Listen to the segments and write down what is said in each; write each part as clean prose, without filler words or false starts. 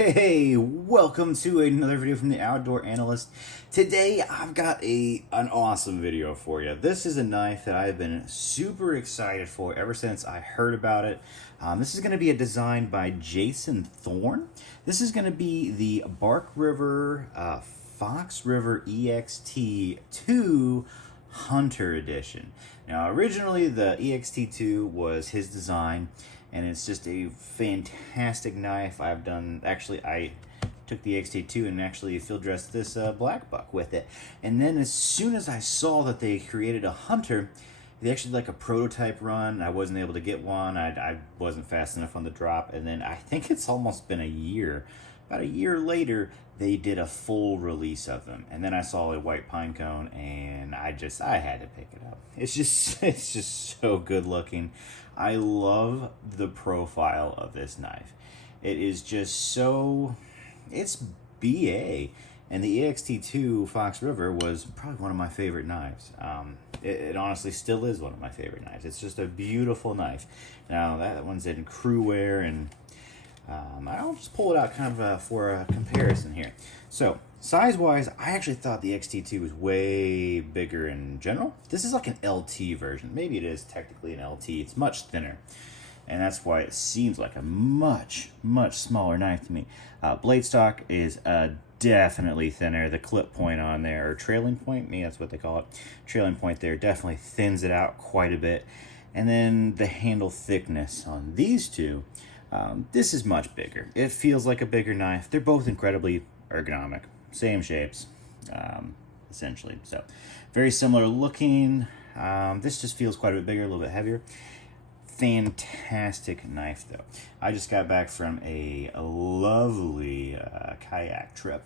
Hey, welcome to another video from the Outdoor Analyst. Today I've got an awesome video for you. This is a knife that I've been super excited for ever since I heard about it. This is going to be a design by Jason Thorne. This is going to be the Bark River Fox River Ext2 Hunter Edition. Now originally the Ext2 was his design, and it's just a fantastic knife. I took the Ext2 and actually field dressed this black buck with it. And then as soon as I saw that they created a Hunter, they actually like a prototype run. I wasn't able to get one. I wasn't fast enough on the drop. And then I think it's almost been a year. About a year later, they did a full release of them. And then I saw a white pine cone, and I had to pick it up. It's just so good looking. I love the profile of this knife. It is just so, it's BA. And the Ext2 Fox River was probably one of my favorite knives. It honestly still is one of my favorite knives. It's just a beautiful knife. Now that one's in crew wear, and I'll just pull it out kind of for a comparison here. So size-wise, I actually thought the Ext2 was way bigger in general. This is like an LT version. Maybe it is technically an LT. It's much thinner, and that's why it seems like a much smaller knife to me. Blade stock is definitely thinner. The clip point on there, or trailing point, maybe that's what they call it. Trailing point there definitely thins it out quite a bit. And then the handle thickness on these two, this is much bigger. It feels like a bigger knife. They're both incredibly ergonomic, same shapes, essentially. So very similar looking. This just feels quite a bit bigger, a little bit heavier. Fantastic knife though. I just got back from a lovely kayak trip.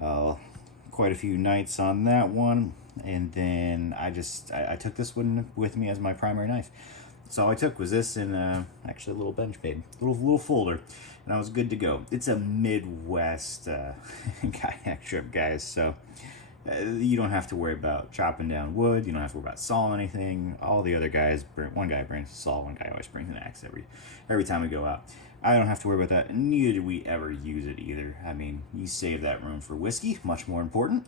Quite a few nights on that one, and then I took this one with me as my primary knife. So all I took was this and actually a little bench babe, little folder, and I was good to go. It's a Midwest kayak trip, guys, so you don't have to worry about chopping down wood. You don't have to worry about sawing anything. All the other guys, one guy brings a saw, one guy always brings an axe every time we go out. I don't have to worry about that, and neither do we ever use it either. I mean, you save that room for whiskey, much more important.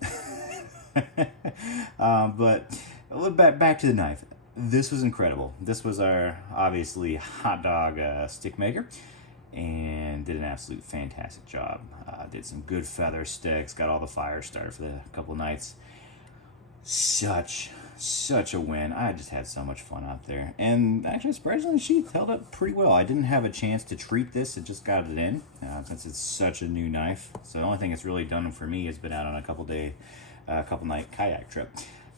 But back to the knife. This was incredible. This was our, obviously, hot dog stick maker, and did an absolute fantastic job. Did some good feather sticks, got all the fires started for the couple nights. Such a win. I just had so much fun out there. And actually, surprisingly, she held up pretty well. I didn't have a chance to treat this. It just got it in, since it's such a new knife. So the only thing it's really done for me has been out on a couple night kayak trip.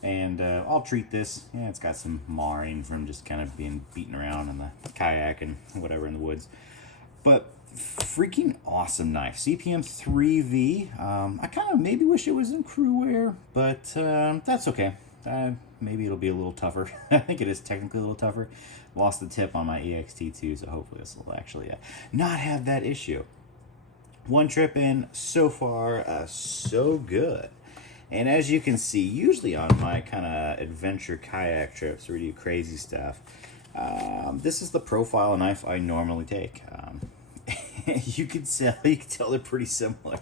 And I'll treat this. Yeah, it's got some marring from just kind of being beaten around in the kayak and whatever in the woods. But freaking awesome knife. CPM 3V. I kind of maybe wish it was in crew wear, but that's okay. Maybe it'll be a little tougher. I think it is technically a little tougher. Lost the tip on my Ext2, so hopefully this will actually not have that issue. One trip in, so far, so good. And as you can see, usually on my kind of adventure kayak trips where we do crazy stuff, this is the profile of knife I normally take. You can tell they're pretty similar.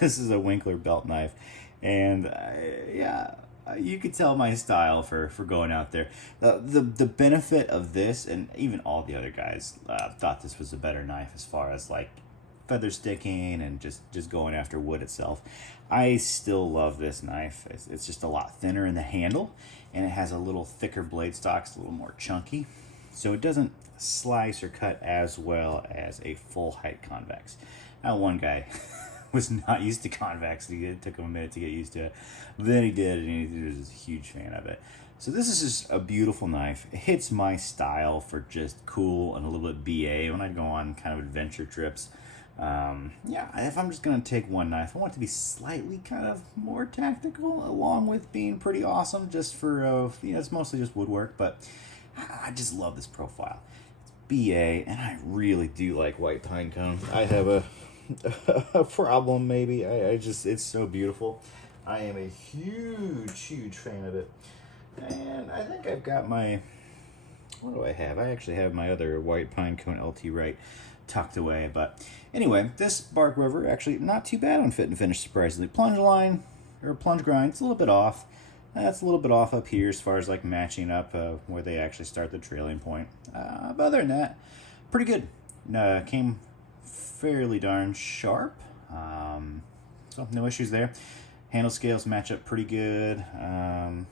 This is a Winkler belt knife, and yeah, you could tell my style for going out there. The benefit of this, and even all the other guys thought this was a better knife as far as like feather sticking and just going after wood itself. I still love this knife. It's just a lot thinner in the handle, and it has a little thicker blade stock. It's a little more chunky, so it doesn't slice or cut as well as a full height convex. Now one guy was not used to convex. It took him a minute to get used to it, but then he did, and he was a huge fan of it. So this is just a beautiful knife. It hits my style for just cool and a little bit BA when I go on kind of adventure trips. Yeah, if I'm just gonna take one knife, I want it to be slightly kind of more tactical, along with being pretty awesome, just for it's mostly just woodwork, but I just love this profile. It's BA, and I really do like white pine cone. I have a problem, maybe. It's so beautiful. I am a huge fan of it, and I think I've got my, what do I have? I actually have my other white pine cone LT right tucked away. But anyway, this Bark River actually not too bad on fit and finish, surprisingly. Plunge line, or plunge grind, it's a little bit off. That's a little bit off up here as far as like matching up where they actually start the trailing point. But other than that, pretty good. Came fairly darn sharp. So no issues there. Handle scales match up pretty good.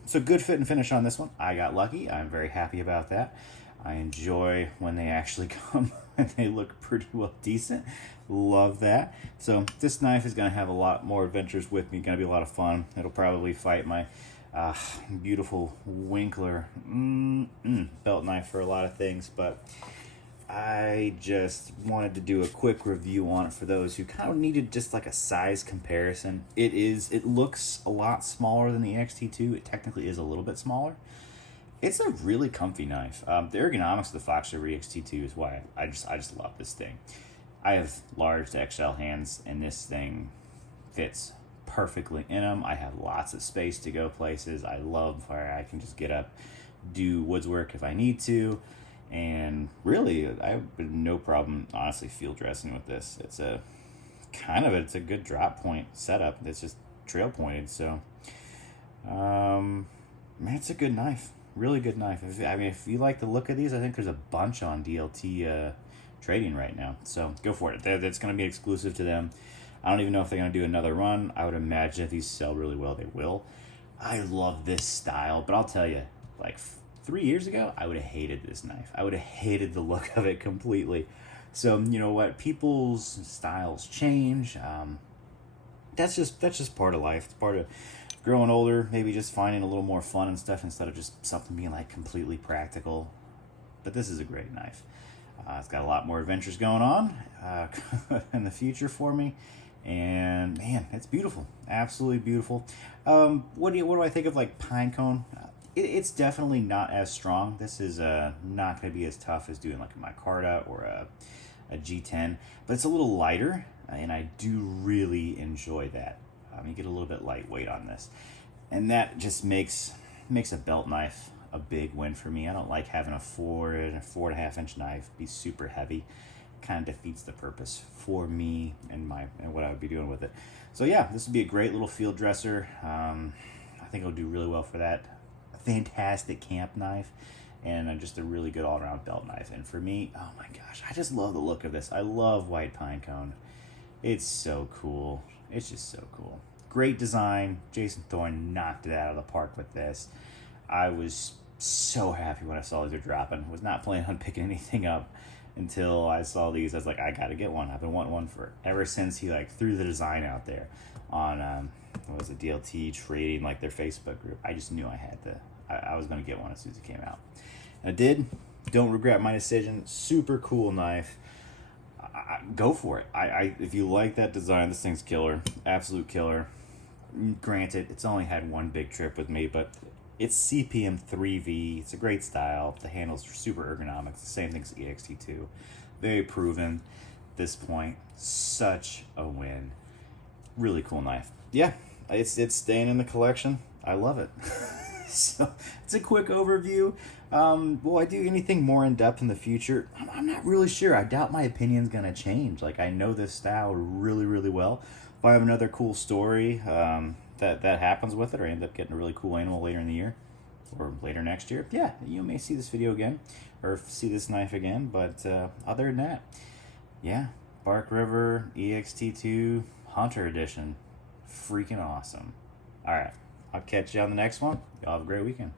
So good fit and finish on this one. I got lucky. I'm very happy about that. I enjoy when they actually come and they look pretty well decent. Love that. So this knife is going to have a lot more adventures with me. Going to be a lot of fun. It'll probably fight my beautiful Winkler belt knife for a lot of things, but I just wanted to do a quick review on it for those who kind of needed just like a size comparison. It looks a lot smaller than the Ext2. It technically is a little bit smaller. It's a really comfy knife. The ergonomics of the Fox River Ext2 is why I just love this thing. I have large to XL hands, and this thing fits perfectly in them. I have lots of space to go places. I love where I can just get up, do woods work if I need to, and really I have no problem honestly field dressing with this. It's a good drop point setup. It's just trail pointed, so man, it's a good knife. Really good knife. If you like the look of these, I think there's a bunch on DLT trading right now, so go for it. That's going to be exclusive to them. I don't even know if they're going to do another run. I would imagine if these sell really well, they will. I love this style, but I'll tell you, like 3 years ago, I would have hated this knife. I would have hated the look of it completely. So you know what? People's styles change. That's just part of life. It's part of growing older, maybe just finding a little more fun and stuff instead of just something being like completely practical. But this is a great knife. It's got a lot more adventures going on in the future for me. And man, it's beautiful, absolutely beautiful. What do I think of like pine cone? It's definitely not as strong. This is not going to be as tough as doing like a micarta or a G10, but it's a little lighter, and I do really enjoy that. You get a little bit lightweight on this, and that just makes a belt knife a big win for me. I don't like having a 4.5 inch knife be super heavy. Kind of defeats the purpose for me and what I would be doing with it. So yeah, this would be a great little field dresser. I think it'll do really well for that. A fantastic camp knife, and just a really good all-around belt knife. And for me, oh my gosh, I just love the look of this. I love white pine cone. It's so cool. It's just so cool. Great design. Jason Thorne knocked it out of the park with this. I was so happy when I saw these were dropping. Was not planning on picking anything up until I saw these. I was like, I gotta get one. I've been wanting one for ever since he like threw the design out there on what was it, DLT trading, like their Facebook group. I just knew I had to. I was gonna get one as soon as it came out. And I did. Don't regret my decision. Super cool knife. Go for it. If you like that design, this thing's killer. Absolute killer. Granted, it's only had one big trip with me, but it's CPM 3V. It's a great style. The handles are super ergonomic. It's the same thing as the Ext2. Very proven at this point. Such a win. Really cool knife. Yeah, it's staying in the collection. I love it. So it's a quick overview. Will I do anything more in depth in the future? I'm not really sure. I doubt my opinion's gonna change. Like, I know this style really, really well. If I have another cool story that happens with it, or I end up getting a really cool animal later in the year or later next year, yeah, you may see this video again or see this knife again. But other than that, yeah, Bark River Ext2 Hunter Edition, freaking awesome. All right, I'll catch you on the next one. Y'all have a great weekend.